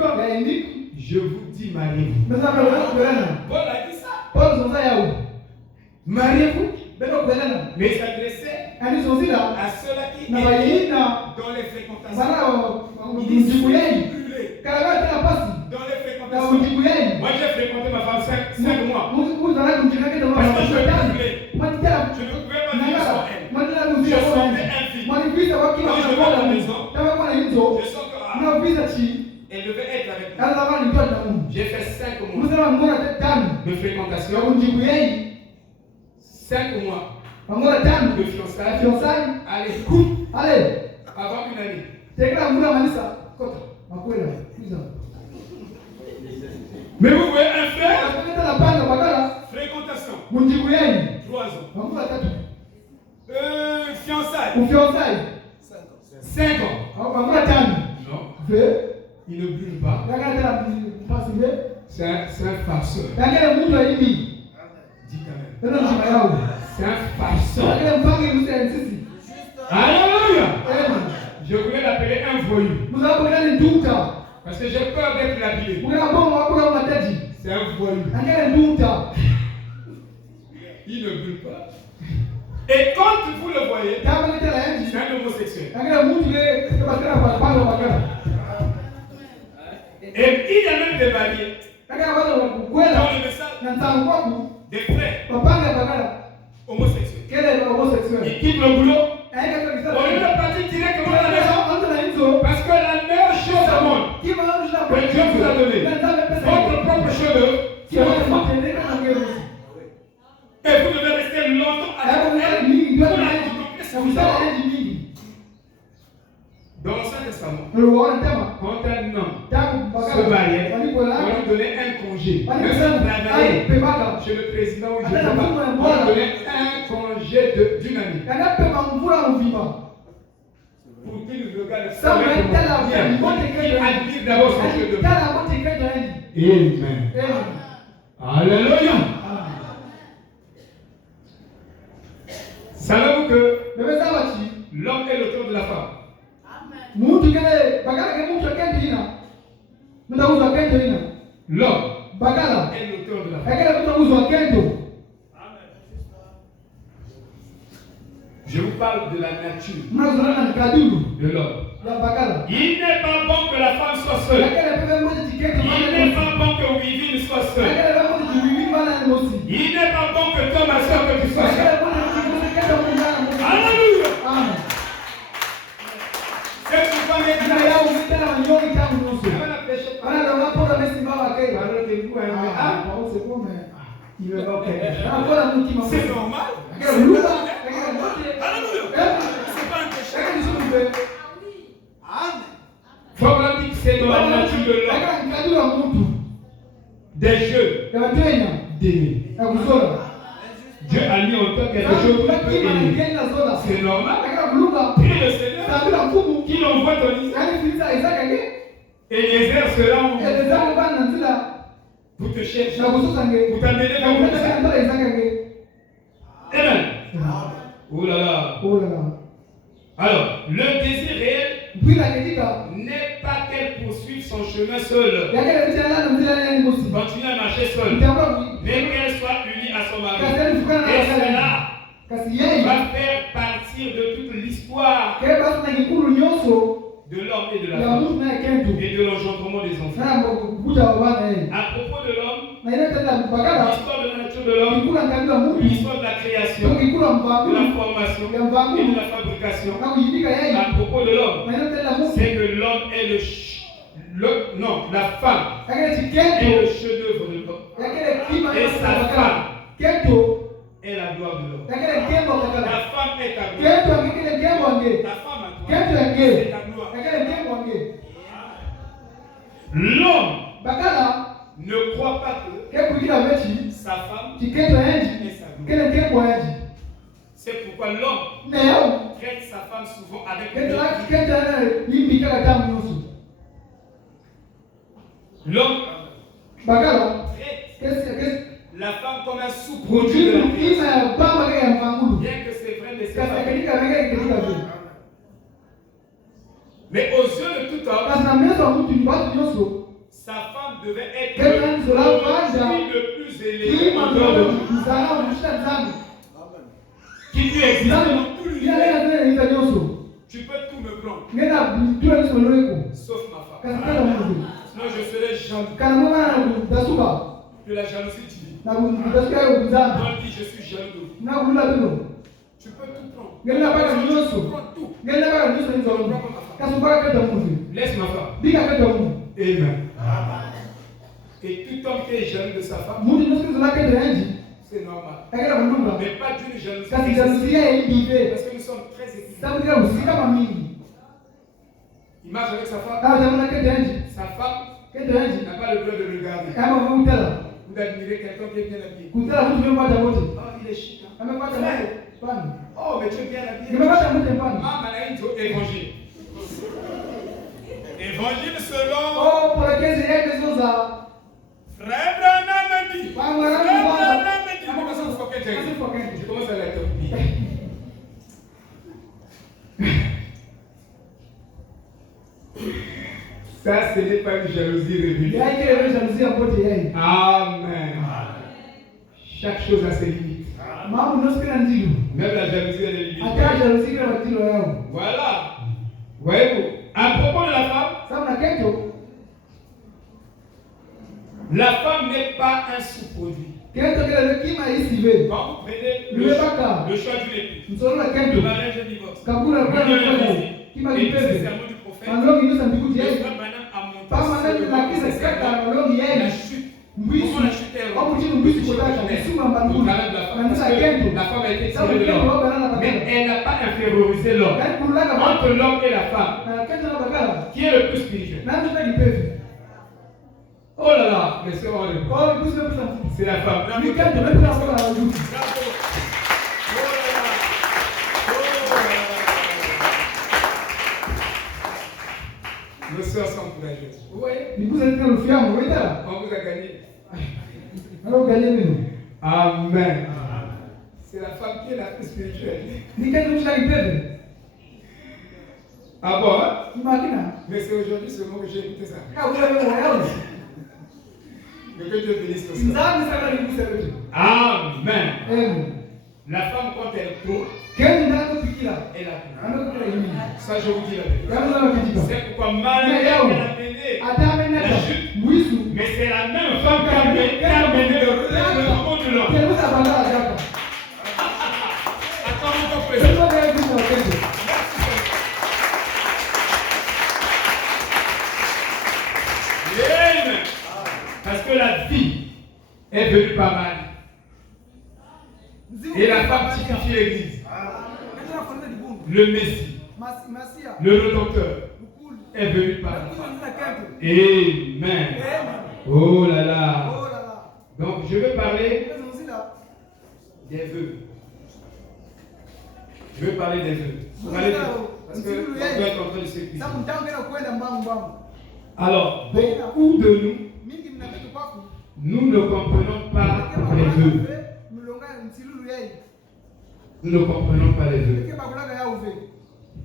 je vous dis mariez-vous. Paul a dit ça. Mariez-vous. Mais il s'adressait à ceux-là qui étaient dans les fréquentations. Il dit si vous brûlez dans les fréquentations. Moi j'ai fréquenté ma femme 5 mois. Parce que je l'ai brûlé. Je ne pouvais pas vivre sans elle. Je sentais infini. Quand je vais à la maison, je sens que elle devait être avec moi. J'ai fait 5 mois de fréquentation. 5 mois de fiançailles. Allez, avant une année. Mais vous voyez un frère, fréquentation, 3 ans. Fiançailles, 5 ans. Non, il ne brûle pas. C'est un farceur. Dis quand même. C'est un farceur. Alléluia. Je voulais l'appeler un voyou. Parce que j'ai peur d'être labillé. C'est un voyou. Il ne brûle pas. Et quand vous le voyez, c'est un homosexuel. Et il y a même des barrières. Dans le message, des frères homosexuels. Ils quittent le boulot. Au lieu de partir directement à la maison. Parce que la meilleure chose au monde que Dieu vous a donné, votre propre cheveu, c'est votre femme. Et vous devez rester longtemps avec elle pour la contempler. Dans l'Ancien Testament, récemment, Uliona tema. quand un homme Tangu se mariait, on Walipola. lui donnait un congé. Même Waliposema s'il travaillait pebaka. chez le président ou je ne Hata sais na pas, mfumo ya on Bwana. lui donnait un congé d'une année. Kanapema mvula mvima. Pour qu'il nous regarde Ça va être la bien. Il admire d'abord son chef de Tala wote kendo endi. Amen. Alléluia. Savez-vous que Bebeza bachi. l'homme est l'auteur de la femme? Muntu kele bagala ke muntu kendo ina. Munda uzwa kendo ina. L'homme Bagala. est l'auteur de la femme. Akele mtu uzwa kendo. Je vous parle de la nature Mnazona na kadulu de l'homme. ya bagala. Il n'est pas bon que la femme soit seule. Akele pepe mmoja tikendo Il n'est pas bon que Wivine soit seule. Akele pepe mmoja jiwili bana ni mosi. Il n'est pas bon que toi, ma soeur, que tu sois seule. Akele mmoja tikendo kendo mungana mosi. Alléluia. Amen. C'est pourquoi Ina maintenant, yao mtana wanyongi tangu nusu. on a péché par Ana ndo ngapora mesimama kei. parole de vous. Ah, kwa c'est bon mais il veut pas faire. Ah, kwa mtu mama. C'est normal. Akele luka, akele mote. Alléluia. C'est pas un péché. Akele nisumupe. Faut vraiment dire que c'est dans la nature de l'homme. Akele kadulu ya mtu. Des jeux Ya watenya. d'aimer. Ya kuzola. Dieu a mis en toi quelque chose que tu peux aimer. C'est normal. Prie le Seigneur qui envoie ton Isaac. Eliezer sera en pour te chercher, pour t'amener vers le Amen. Oh là là. Alors, le désir réel n'est pas qu'elle poursuive son chemin seul, continue à marcher seul, mais qu'elle soit unie à son mari. Et cela va faire partir de toute l'histoire de l'homme et de la femme et de l'engendrement des enfants. À propos de l'homme, l'histoire de la nature de l'homme, l'histoire de la création, de la formation et de la fabrication. À propos de l'homme, c'est que l'homme est la femme est le chef-d'œuvre de l'homme. Et sa femme est la gloire de l'homme. La femme est ta gloire. Ta femme à toi, c'est ta gloire. L'homme ne croit pas que sa femme est sa gloire. C'est pourquoi l'homme traite sa femme souvent avec mépris. L'homme traite la femme comme un sous-produit de la création. Bien que c'est vrai, mais c'est pas vrai. Mais aux yeux de tout homme, sa femme devait être celui le plus élevé en dehors de tout. Qui lui existe dans tout l'univers. Tu peux tout me prendre, sauf ma femme. Sinon je serai jaloux. De la jalousie divine. Quand dit je suis jaloux de vous. Tu peux tout prendre. Tu prends tout. Laisse ma femme. Amen. Et tout homme qui est jaloux de sa femme, c'est normal. Mais pas d'une jalousie. Parce que nous sommes très équilibrés. Il marche avec sa femme. Sa femme n'a pas le droit de regarder ou d'admirer quelqu'un qui est bien habillé. Oh, il est chic. Hein? Oh, mais tu es bien habillé. Maman a dit évangile. Évangile selon. Frère Branham dit. Frère Branham dit. Je commence à la torpiller. Ça, ce n'est pas une jalousie révélée. Amen. Chaque chose a ses limites. Même la jalousie a des limites. Voilà. Voyez-vous, à propos de la femme n'est pas un sous-produit. Quand vous prenez le choix d'une épouse, le mariage et le divorce, et c'est le serment du prophète, le frère Branham a montré la chute. Comment la chute est au travers de la femme. Parce que La femme a été tirée de l'homme. Mais elle n'a pas infériorisé l'homme. Entre l'homme et la femme, qui est le plus spirituel? Oh là là, mais c'est horrible. C'est la femme. Nos soeurs sont courageuses. Vous voyez? On vous a gagné. Amen. C'est la femme qui est la plus spirituelle. Ah bon? Hein? Mais c'est aujourd'hui seulement que j'ai écouté ça. Que Dieu bénisse nos soeurs. Amen. La femme, quand elle tourne, elle a tout. Ça, je vous dis la vérité. C'est pourquoi Marie elle a mené la chute. Mais c'est la même femme qui a mené le monde de l'homme. Attends, mon président. Parce que la vie est venue par Marie. Et la femme typifie l'église. Le Messie, le Rédempteur, est venu par la femme. Amen. Oh là là. Donc je vais parler des vœux. Je vais parler des vœux. Parce que on doit être en train de s'épuiser. Alors, beaucoup de nous ne comprenons pas les vœux. Nous ne comprenons pas les vœux.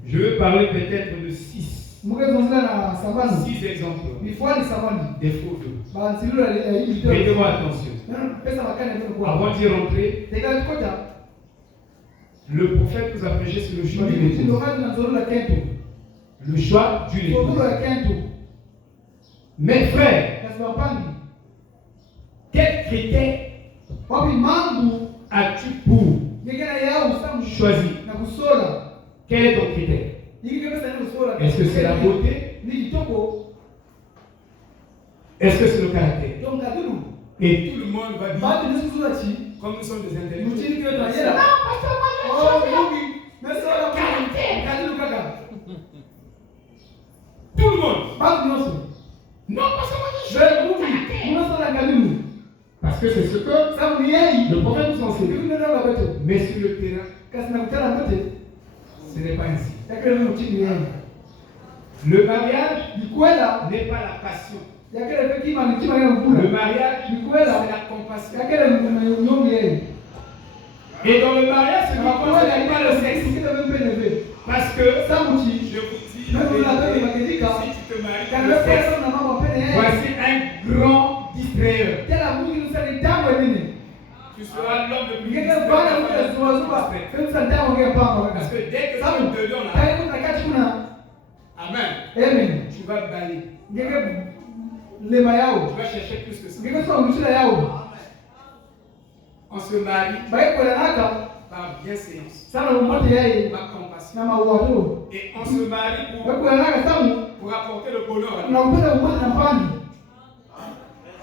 Je vais parler peut-être de 6 exemples des faux vœux. Mettez-moi attention. Avant d'y rentrer, le prophète nous a prêché sur le choix d'une épouse. Le choix d'une épouse. Mes frères, quel critère as-tu pour choisir? Quel est ton critère? Est-ce que c'est la beauté? Est-ce que c'est le caractère? Et tout le monde va dire, comme nous sommes des intellectuels, tout le monde. Non, parce que parce que c'est ce que le prophète nous enseigne. Mais sur le terrain, ce n'est pas ainsi. Le mariage n'est pas la passion. Le mariage, c'est la compassion. Et dans le mariage, ce qui compte, ce n'est pas le sexe. Parce que, je vous dis, si tu te maries, le sexe, voici un grand distrayeur. Tu seras l'homme le plus distrayé. Parce que dès que tu te donnes Amen. Tu vas balayer. Tu vas chercher plus que ça. On se marie par bienséance, par compassion. Et on se marie pour apporter le bonheur à l'autre.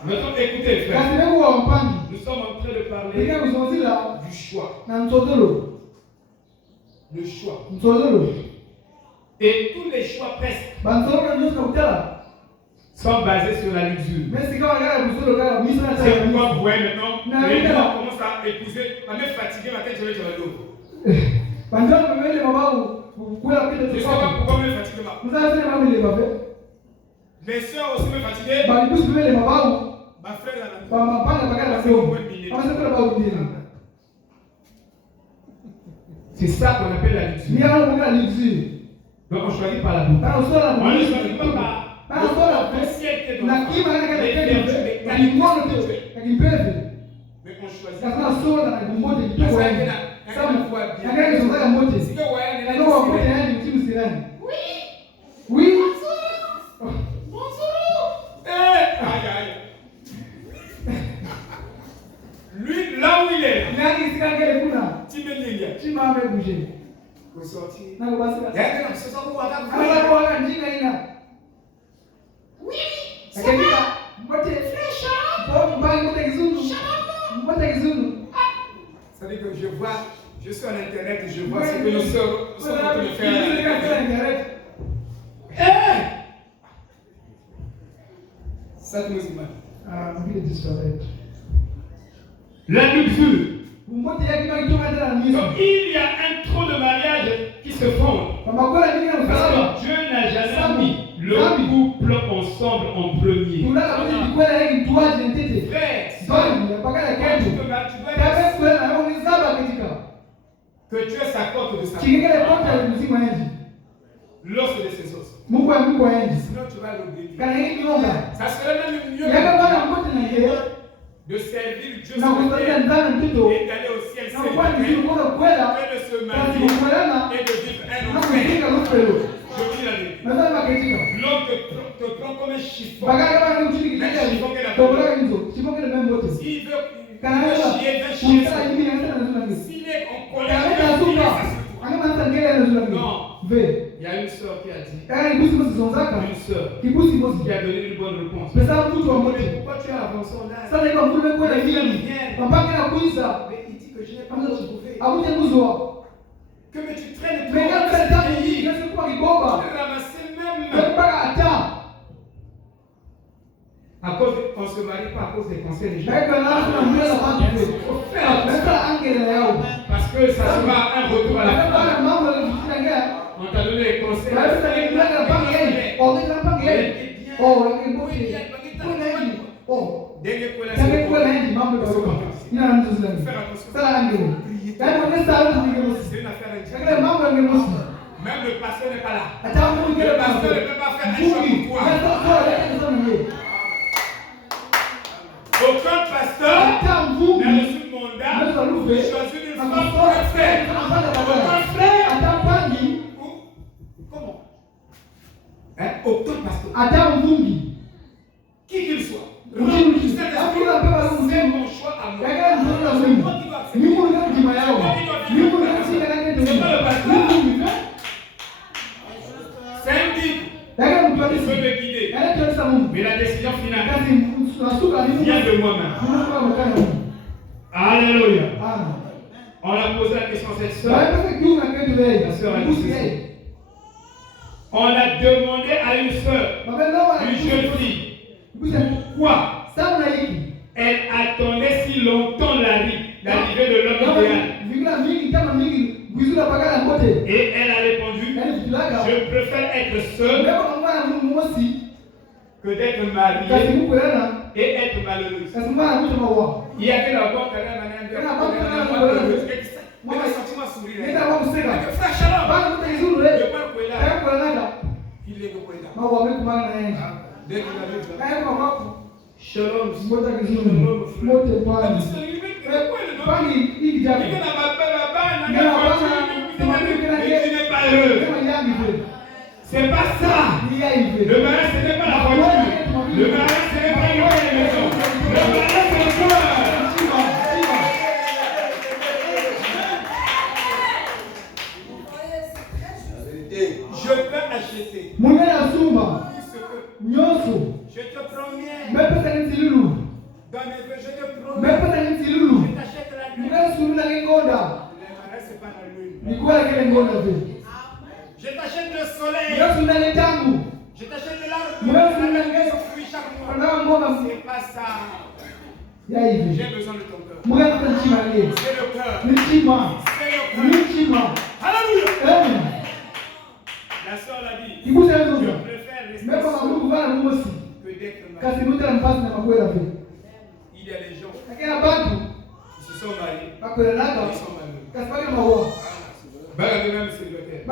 Maintenant, écoutez, frère. Nous sommes en train de parler du choix. Le choix. Et tous les choix presque sont basés sur la luxure. C'est pourquoi vous voyez maintenant, les gens commencent à épouser, à me fatiguer, ma tête, je vais sur le dos. Je ne sais pas pourquoi me fatiguer. Mes soeurs aussi me fatiguent. Ma frère là. C'est ça qu'on appelle la luxure. Donc on choisit par la bouche. On ne choisit pas par la société. Mais on choisit. Oui. Lui, là où il est, tu m'as bougé. Pour sortir. Oui, ça Ça veut dire que je suis en internet et je vois ce que nos sœurs sont en train de faire. Ça nous imagine. La luxure. Donc Il y a un trop de mariages qui se font. Parce que Dieu n'a jamais mis le couple ensemble en premier. Que Dieu s'accorde de sa l'os de ses os. Sinon tu vas l'oublier. Ça serait même mieux de servir Dieu et d'aller au ciel célibataire que de se marier et de vivre un enfer. Je vous dis la vérité. L'homme te prend comme un chiffon. S'il veut chier, s'il est en colère, non. Il y a une sœur qui a dit, une sœur qui a donné une bonne réponse. Mais pourquoi tu as avancé en âge? Mais il dit que je n'ai pas trouvé. Que mais tu traînes trop. Tu te ramasser même. À cause qu'on ne se marie pas à cause des conseils des gens. Parce que ça sera un retour à la fin. On t'a donné les conseils. Même le pasteur n'est pas là. Le pasteur ne peut pas faire un choix pour toi. Aucun pasteur n'a reçu le mandat de choisir une femme pour le faire. Aucun frère. Comment? Aucun pasteur. Qui qu'il soit. C'est mon choix à moi. C'est moi qui dois accepter. C'est pas le pasteur. C'est un guide. Il peut me guider. Mais la décision finale vient de moi-même. Alléluia. On a posé la question à cette soeur. La soeur a dit, on a demandé à une soeur, une jeune fille, pourquoi elle attendait si longtemps l'arrivée de l'homme idéal. Et elle a répondu, je préfère être seule que d'être mariée et être malheureuse. Il y a que la banque à la manière de mais le sentiment sourire. Frère Shalom, je parle pour là. Il est pour là. Dès que la vie Shalom, c'est pas ça. Le mariage, ce n'est pas la voiture. Le mariage, ce n'est pas une maison. Le mariage, c'est le cœur. Je peux acheter. Je te promets. Dans mes vœux, je te promets. Je t'achète la lune. Le mariage, c'est pas la lune. Je t'achète le soleil. Je t'achète de l'arbre. Chaque mois. C'est pas ça. J'ai besoin de ton cœur. C'est le cœur. C'est le cœur. Alléluia. La soeur l'a dit. Je préfère rester seul que d'être marié. Il y a des gens qui se sont mariés. Ils sont malheureux. Même célibataire.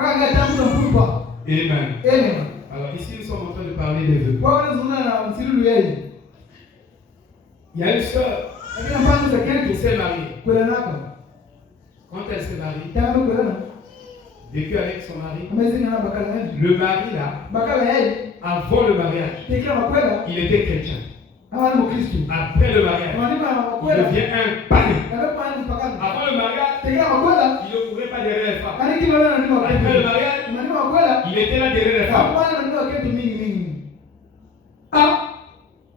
Amen. Alors ici nous sommes en train de parler des vœux. Il y a une soeur qui s'est mariée. Quand elle s'est mariée, vécu avec son mari, le mari là, avant le mariage, il était chrétien. Après le mariage, il devient un païen. Avant le mariage, il ne courait pas derrière les femmes. Après le mariage, il était là derrière les femmes. Ah,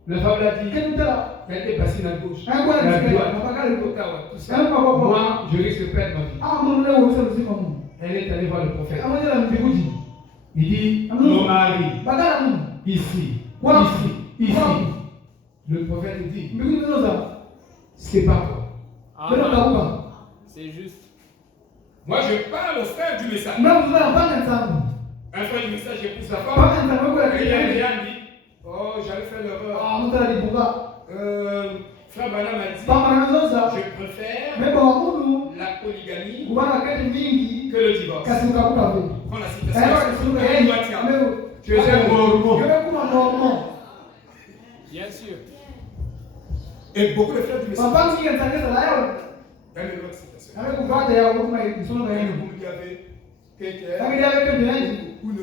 la femme l'a dit, Elle était passée à gauche. Un quoi, La il dit, droite. on va pas le Ottawa, tout ça. Un papa, Moi, je risque de perdre ma vie. Ah, mon là, où ça aussi, maman. Elle est allée voir le prophète. Ah, moi, j'ai la musique. Il dit, mon mari, Bagala, mon. ici, Quoi? ici. Quoi? Le prophète dit, Mais oui, non, ça. c'est pas toi. Mais non, t'as où pas? C'est juste. Moi, je parle au frère du message. Mais vous allez pas ensemble. Un frère du message, j'ai pris sa Pas femme. ensemble, quoi, la Et il y a question. rien dit. Oh, j'avais fait l'erreur. Ah, mon frère, il dit, pourquoi? Frère Bana m'a dit, Pas par raison, ça. je préfère Mais bon, pour nous, la polygamie vous voyez la quête mingi. que le divorce. Qu'est-ce que vous avez? Prends la Eh, citation. ouais, c'est vrai. Elle doit tirer. Mais vous- Tu es un mormon. Je vais pour un mormon. Bien sûr. Et beaucoup de frères du message. Papa, si quelqu'un s'arrête là, Dans une autre citation. avec vous, vous allez avoir, vous allez, ils sont là, Il y a vous allez. beaucoup qui avaient quelqu'un. Avec avec un de Ou ne.